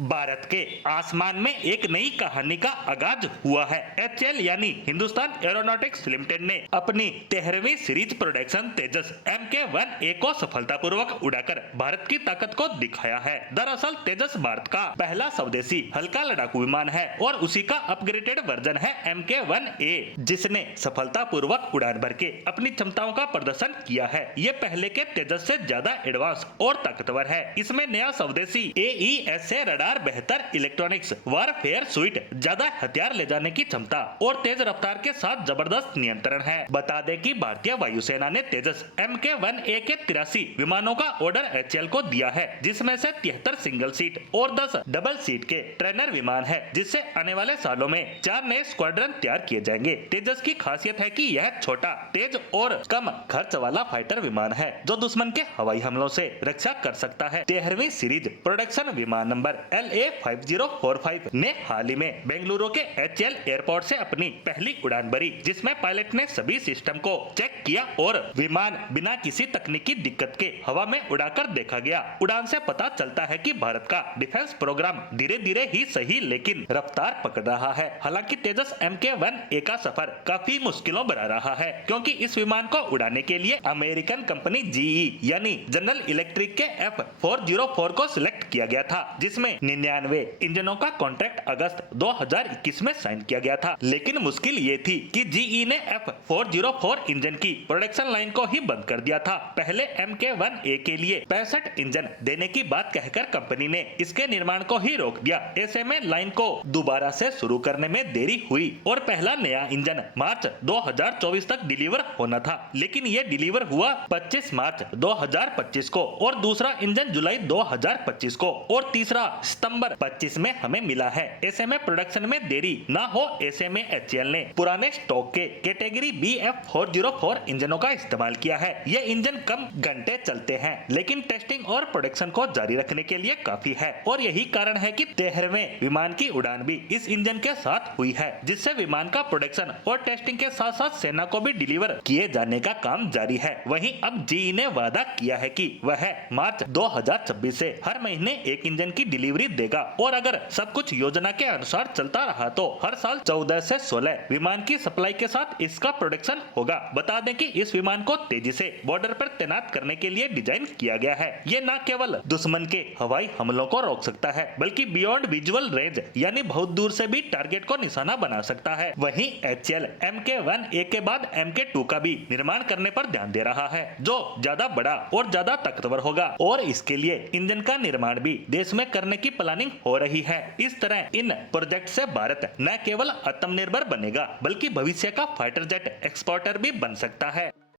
भारत के आसमान में एक नई कहानी का आगाज हुआ है। एचएएल यानी हिंदुस्तान एरोनॉटिक्स लिमिटेड ने अपनी 13वीं सीरीज प्रोडक्शन तेजस MK-1A को सफलतापूर्वक उड़ाकर भारत की ताकत को दिखाया है। दरअसल तेजस भारत का पहला स्वदेशी हल्का लड़ाकू विमान है और उसी का अपग्रेडेड वर्जन है MK-1A, जिसने सफलतापूर्वक उड़ान भर के अपनी क्षमताओं का प्रदर्शन किया है। ये पहले के तेजस से ज्यादा एडवांस और ताकतवर है। इसमें नया स्वदेशी AES से रडार, बेहतर इलेक्ट्रॉनिक्स, वारफेयर सुइट, ज्यादा हथियार ले जाने की क्षमता और तेज रफ्तार के साथ जबरदस्त नियंत्रण है। बता दें कि भारतीय वायुसेना ने तेजस MK-1A के 83 विमानों का ऑर्डर HAL को दिया है, जिसमें से 73 सिंगल सीट और 10 डबल सीट के ट्रेनर विमान है, जिससे आने वाले सालों में 4 नए स्क्वाड्रन तैयार किए जाएंगे। तेजस की खासियत है कि यह छोटा, तेज और कम खर्च वाला फाइटर विमान है, जो दुश्मन के हवाई हमलों से रक्षा कर सकता है। 13वीं सीरीज प्रोडक्शन विमान नंबर LA-5045 ने हाल ही में बेंगलुरु के HAL एयरपोर्ट से अपनी पहली उड़ान भरी, जिसमें पायलट ने सभी सिस्टम को चेक किया और विमान बिना किसी तकनीकी दिक्कत के हवा में उड़ाकर देखा गया। उड़ान से पता चलता है कि भारत का डिफेंस प्रोग्राम धीरे धीरे ही सही लेकिन रफ्तार पकड़ रहा है। हालांकि तेजस MK-1A का सफर काफी मुश्किलों भरा रहा है, क्योंकि इस विमान को उड़ाने के लिए अमेरिकन कंपनी GE यानी जनरल इलेक्ट्रिक के F404 को सिलेक्ट किया गया था, जिसमें 99 इंजनों का कॉन्ट्रैक्ट अगस्त 2021 में साइन किया गया था। लेकिन मुश्किल ये थी कि GE ने F404 इंजन की प्रोडक्शन लाइन को ही बंद कर दिया था। पहले MK-1A के लिए 65 इंजन देने की बात कहकर कंपनी ने इसके निर्माण को ही रोक दिया। ऐसे में लाइन को दोबारा से शुरू करने में देरी हुई और पहला नया इंजन मार्च 2024 तक डिलीवर होना था, लेकिन ये डिलीवर हुआ 25 मार्च 2025 को और दूसरा इंजन जुलाई 2025 को और तीसरा सितंबर 25 में हमें मिला है। ऐसे में प्रोडक्शन में देरी ना हो, ऐसे में HAL ने पुराने स्टॉक के कैटेगरी B F404 इंजनों का इस्तेमाल किया है। ये इंजन कम घंटे चलते हैं, लेकिन टेस्टिंग और प्रोडक्शन को जारी रखने के लिए काफी है और यही कारण है कि 13वें विमान की उड़ान भी इस इंजन के साथ हुई है, जिससे विमान का प्रोडक्शन और टेस्टिंग के साथ साथ सेना को भी डिलीवर किए जाने का काम जारी है। वहीं अब GE ने वादा किया है कि वह मार्च 2026 से हर महीने एक इंजन की डिलीवरी देगा और अगर सब कुछ योजना के अनुसार चलता रहा तो हर साल 14 से 16 विमान की सप्लाई के साथ इसका प्रोडक्शन होगा। बता दें कि इस विमान को तेजी से बॉर्डर पर तैनात करने के लिए डिजाइन किया गया है। ये न केवल दुश्मन के हवाई हमलों को रोक सकता है, बल्कि बियॉन्ड विजुअल रेंज यानी बहुत दूर से भी टारगेट को निशाना बना सकता है। वहीं HAL MK-1A के बाद MK-2 का भी निर्माण करने पर ध्यान दे रहा है, जो ज्यादा बड़ा और ज्यादा ताकतवर होगा और इसके लिए इंजन का निर्माण भी देश में करने की प्लानिंग हो रही है। इस तरह इन प्रोजेक्ट से भारत न केवल आत्मनिर्भर बनेगा, बल्कि भविष्य का फाइटर जेट एक्सपोर्टर भी बन सकता है।